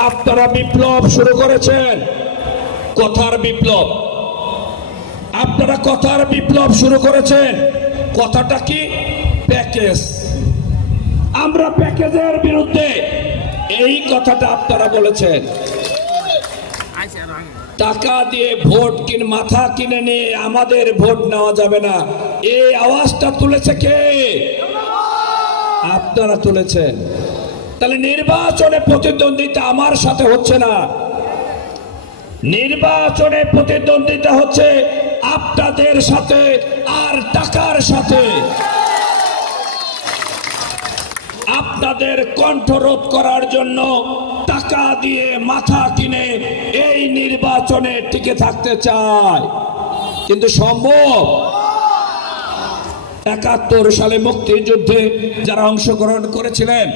আপনারা বিপ্লব শুরু করেছেন, কথার বিপ্লব। আপনারা কথার বিপ্লব শুরু করেছেন। কথাটা কি? প্যাকেজ। আমরা প্যাকেজের বিরুদ্ধে, এই কথাটা আপনারা বলেছেন। টাকা দিয়ে ভোট মাথা কিনে নিয়ে আমাদের ভোট নেওয়া যাবে না, এই আওয়াজটা তুলেছে কে? আপনারা তুলেছেন। তাহলে নির্বাচনে প্রতিদ্বন্দ্বিতা আমার সাথে হচ্ছে না, নির্বাচনে প্রতিদ্বন্দ্বিতা হচ্ছে আপনাদের সাথে আর টাকার সাথে। আপনাদের কণ্ঠরোধ করার জন্য টাকা দিয়ে মাথা কিনে এই নির্বাচনে টিকে থাকতে চায়, কিন্তু সম্ভব? ৭১ সালে মুক্তিযুদ্ধে যারা অংশগ্রহণ করেছিলেন